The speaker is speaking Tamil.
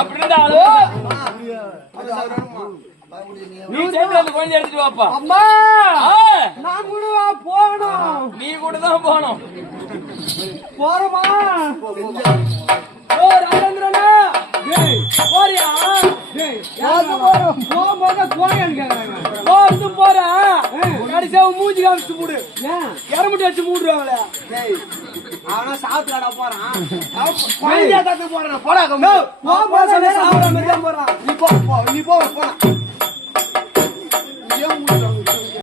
அப்படி இருந்தாலும் நீ சேர்ந்து கொஞ்சம் எடுத்துட்டு வாப்பா. அம்மா நான் கூட போகணும். நீ கூட தான் போகணும். போறமா? ஓ ராஜேந்திரனா போறியா? போகும்போது போறேன்னு கேக்குறாங்க. போற கடைசியா மூஞ்சி காமிச்சு மூடு. இறமுட்டி வச்சு மூடுறாங்களே. அவனா சாப்பிடாடா போறான். போறான் போறான். நீ போ போறான்.